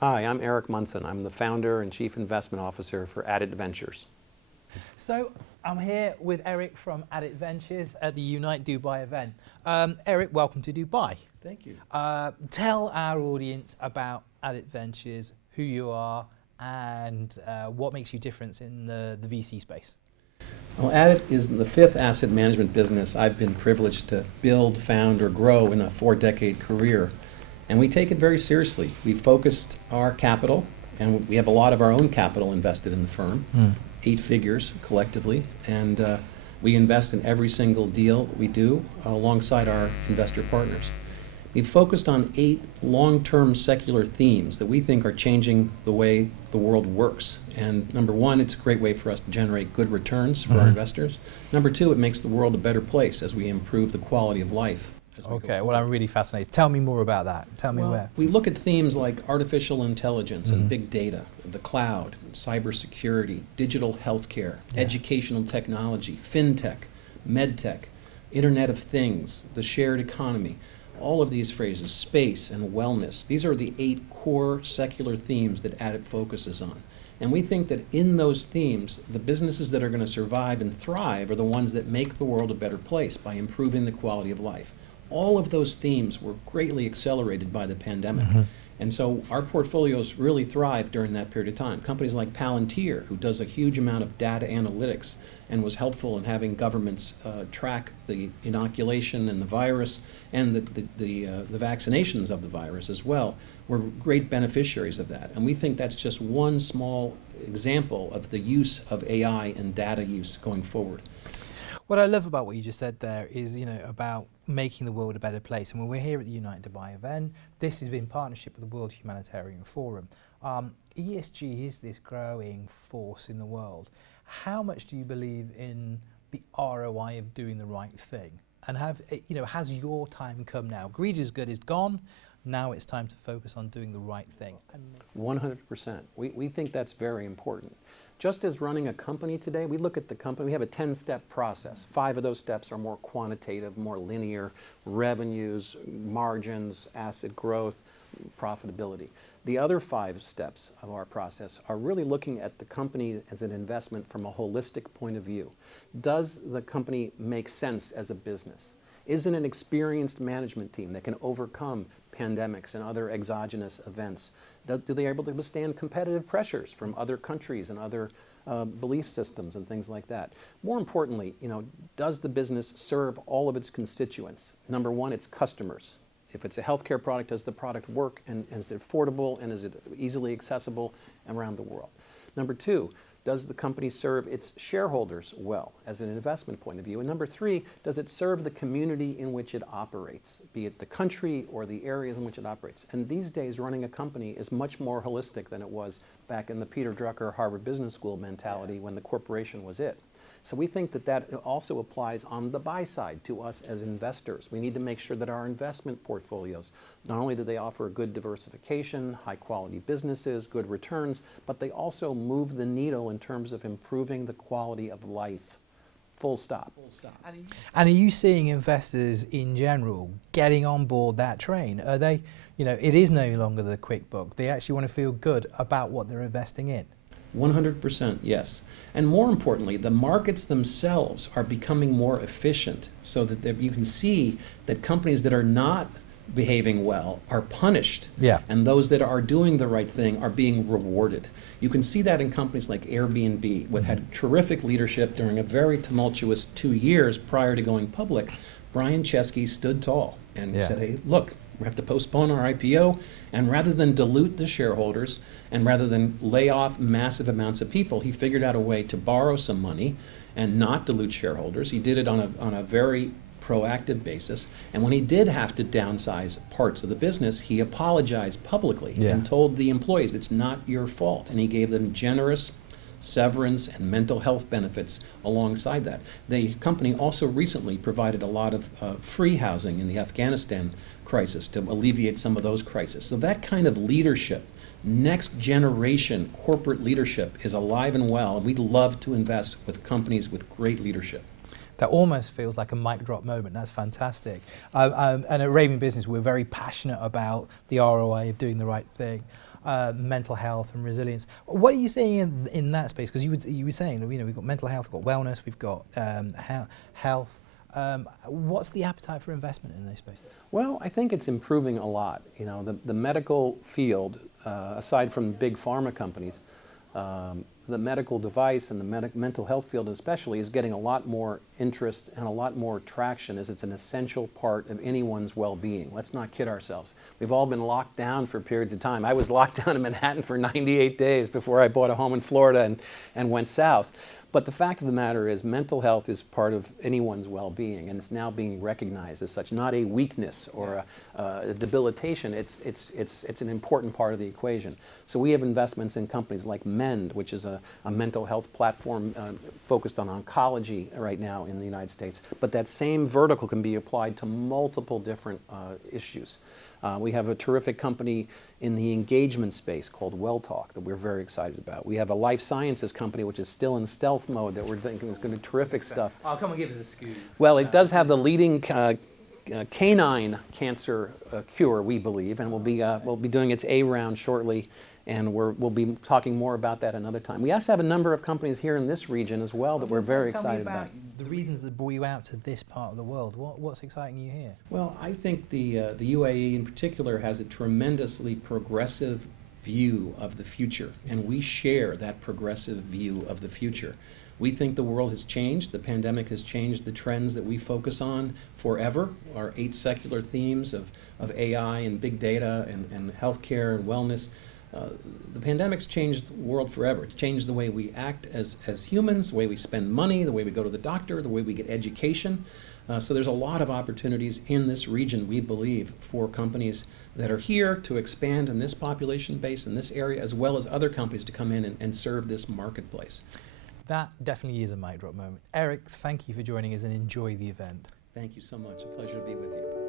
Hi, I'm Eric Munson. I'm the founder and chief investment officer for Adit Ventures. So I'm here with Eric from Adit Ventures at the Unite Dubai event. Eric, welcome to Dubai. Thank you. Tell our audience about Adit Ventures, who you are, and what makes you different in the VC space. Well, Adit is the fifth asset management business I've been privileged to build, found, or grow in a 4-decade career. And we take it very seriously. We focused our capital, and we have a lot of our own capital invested in the firm, 8 figures collectively, and we invest in every single deal we do alongside our investor partners. We've focused on 8 long-term secular themes that we think are changing the way the world works. And number 1, it's a great way for us to generate good returns for our investors. Number 2, it makes the world a better place as we improve the quality of life. Okay, well, I'm really fascinated. Tell me more about that. Tell me where. We look at themes like artificial intelligence and big data, the cloud, cybersecurity, digital healthcare, educational technology, fintech, medtech, Internet of Things, the shared economy. All of these phrases, space and wellness, these are the 8 core secular themes that Adit focuses on. And we think that in those themes, the businesses that are going to survive and thrive are the ones that make the world a better place by improving the quality of life. All of those themes were greatly accelerated by the pandemic. And so our portfolios really thrived during that period of time. Companies like Palantir, who does a huge amount of data analytics and was helpful in having governments track the inoculation and the virus and the vaccinations of the virus as well, were great beneficiaries of that. And we think that's just one small example of the use of AI and data use going forward. What I love about what you just said there is, about making the world a better place. And when we're here at the Unite Dubai event, this is in partnership with the World Humanitarian Forum. ESG is this growing force in the world. How much do you believe in the ROI of doing the right thing? And has your time come now? Greed is good is gone. Now it's time to focus on doing the right thing. 100%. We think that's very important. Just as running a company today, we look at the company, we have a 10-step process. 5 of those steps are more quantitative, more linear, revenues, margins, asset growth, profitability. The other 5 steps of our process are really looking at the company as an investment from a holistic point of view. Does the company make sense as a business? Is it an experienced management team that can overcome pandemics and other exogenous events? Do they able to withstand competitive pressures from other countries and other belief systems and things like that? More importantly, does the business serve all of its constituents? Number 1, its customers. If it's a healthcare product, does the product work and is it affordable and is it easily accessible around the world? Number 2, does the company serve its shareholders well as an investment point of view? And number 3, does it serve the community in which it operates, be it the country or the areas in which it operates? And these days, running a company is much more holistic than it was back in the Peter Drucker Harvard Business School mentality when the corporation was it. So we think that that also applies on the buy side to us as investors. We need to make sure that our investment portfolios, not only do they offer good diversification, high quality businesses, good returns, but they also move the needle in terms of improving the quality of life. Full stop. And are you seeing investors in general getting on board that train? Are they, it is no longer the quick book. They actually want to feel good about what they're investing in. 100% yes. And more importantly, the markets themselves are becoming more efficient so that you can see that companies that are not behaving well are punished, and those that are doing the right thing are being rewarded. You can see that in companies like Airbnb, which had terrific leadership during a very tumultuous 2 years prior to going public. Brian Chesky stood tall and said, hey, look, we have to postpone our IPO, and rather than dilute the shareholders and rather than lay off massive amounts of people, he figured out a way to borrow some money and not dilute shareholders. He did it on a very proactive basis, and when he did have to downsize parts of the business, he apologized publicly and told the employees it's not your fault, and he gave them generous severance and mental health benefits alongside that. The company also recently provided a lot of free housing in the Afghanistan crisis to alleviate some of those crises. So that kind of leadership, next generation corporate leadership, is alive and well, and we'd love to invest with companies with great leadership. That almost feels like a mic drop moment. That's fantastic. And at Arabian Business, we're very passionate about the ROI of doing the right thing, mental health and resilience. What are you seeing in that space? Because you were saying, we've got mental health, we've got wellness, we've got health. What's the appetite for investment in those spaces? Well, I think it's improving a lot. The medical field, aside from big pharma companies, the medical device and the mental health field especially is getting a lot more interest and a lot more traction as it's an essential part of anyone's well-being. Let's not kid ourselves. We've all been locked down for periods of time. I was locked down in Manhattan for 98 days before I bought a home in Florida and went south. But the fact of the matter is mental health is part of anyone's well-being, and it's now being recognized as such, not a weakness or a debilitation. It's an important part of the equation. So we have investments in companies like Mend, which is a mental health platform focused on oncology right now in the United States. But that same vertical can be applied to multiple different issues. We have a terrific company in the engagement space called WellTalk that we're very excited about. We have a life sciences company which is still in stealth mode that we're thinking is going to do terrific stuff. Oh, come and give us a scoop. Well, it does have the leading canine cancer cure, we believe, and we'll be doing its A round shortly, and we'll be talking more about that another time. We also have a number of companies here in this region as well that we're very excited about. The reasons that brought you out to this part of the world. What's exciting you here? Well, I think the UAE in particular has a tremendously progressive view of the future, and we share that progressive view of the future. We think the world has changed. The pandemic has changed the trends that we focus on forever. Our 8 secular themes of AI and big data and healthcare and wellness. The pandemic's changed the world forever. It's changed the way we act as humans, the way we spend money, the way we go to the doctor, the way we get education. So there's a lot of opportunities in this region, we believe, for companies that are here to expand in this population base in this area, as well as other companies to come in and serve this marketplace. That definitely is a mic drop moment. Eric, thank you for joining us and enjoy the event. Thank you so much. A pleasure to be with you.